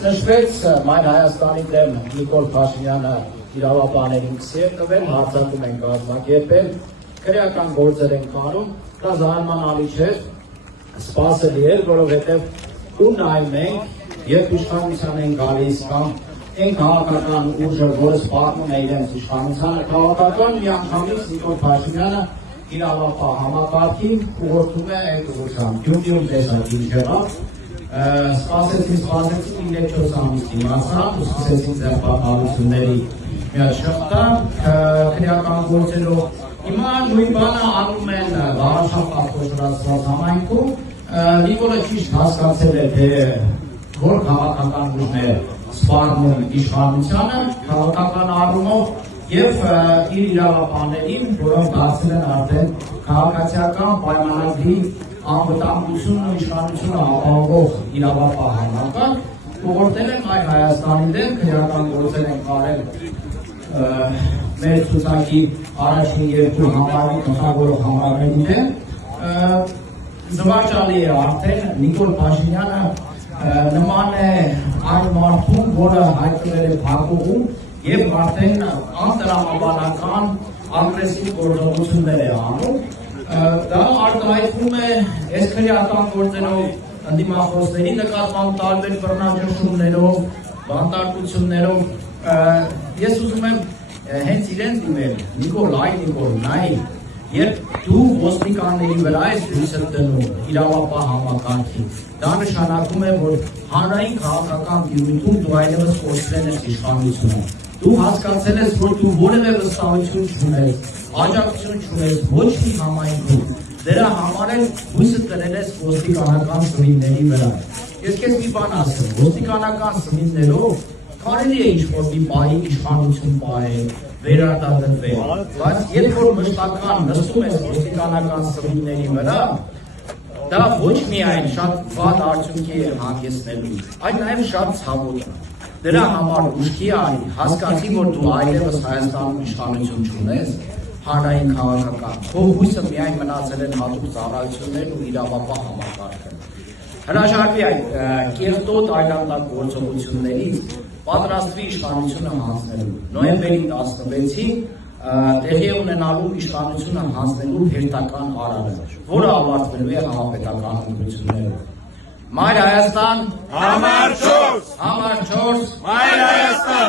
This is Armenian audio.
Նշվեց Մայր Հայաստանի դեմ Նիկոլ Փաշինյանը իրավաբաններին քսեր տվել, հարձակում են կազմակերպել, քրեական գործեր են կանում, դա զարմանալի չէ, սպասելի էր, որովհետև ու նայում ենք, երբ իշխանության են գալիս կամ այն քաղաքական ուժը, որը սպառնում է իրենց իշխանությանը, քաղաքական միանգամից Նիկոլ Փաշինյանը իրավապահ համակարգին ուղղորդում է այդ ուղղությամբ, յում տեսակին եղավ, սպասեցին 3-4 ամիս դիմացան, ու սկսեցին ձերբակալությունների մի հատ շղթա, քրեական գործերով, հիմա նույն բանը անում են Վարաշապատ խոշորացված համայնքում, Նիկոլը ճիշտ հասկացել է, թե որ քաղաքական ուժներ սպառնում իշխանությանը, քաղաքական առումով և իր իրավաբաններին, որոնք դարձել են արդեն քաղաքացիական պայմանագրի անվտանգությունն ու իշխանությունը ապահովող իրավապահ համակարգ, ուղղորդել են Մայր Հայաստանի դեմ, քրեական գործեր են կարել մեր ցուցակի առաջին երկու համարի գլխավոր համարների դեմ, զվարճալի է արդեն Նիկոլ Փաշինյանը նման է այն մարդուն, որը հայտնվել է փակուղում և արդեն անտրամաբանական ագրեսիվ գործողություններ է անում, դա արտահայտվում է այս քրեական գործերով, ընդդիմախոսների նկատմամբ տարբեր բռնաճնշումներով, բանտարկություններով, ես ուզում եմ հենց իրենց դիմել, Նիկոլ, այ Նիկոլ, նայ, երբ դու ոստիկանների վրա ես հույսը դնում իրավապահ համակարգին, դա նշանակում է, որ հանրային քաղաքական դիրույթում դու այլևս կորցրել ես իշխանությունը, դու հասկացել ես, որ դու որևէ վստահություն չունես, աջակցություն չունես ոչ մի համայնքում, դրա համար էլ հույսը դրել ես ոստիկանական սմինների վրա։ Ես քեզ մի բան ասեմ, ոստիկանական սմիններով կարելի է ինչ-որ մի պահի իշխանություն պահել, վերարտադրվել, բայց երբ որ մշտական նստում ես ոստիկանական սմինների վրա, դա ոչ միայն շատ վատ արդյունքի է հանգեցնելու, այլ նաև շատ ցավոտ է։ Դրա համար ուշքի արի, հասկացի, որ դու այլևս Հայաստանում իշխանություն չունես, հանրային քաղաքական, քո հույսը միայն մնացել են հատուկ ծառայություններն ու իրավապահ համակարգը։ Հրաժարվի այդ կեղտոտ այլանդակ գործողություններից, պատրաստվի իշխանությունը հանձնելու։ Նոյեմբերի 16-ին տեղի ունենալու իշխանությունը հանձնելու հերթական արարը, որը ավարտվելու է համապետական ընտրություններով։ Մայր Հայաստան, Համար 4, Համար 4, Մայր Հայաստան։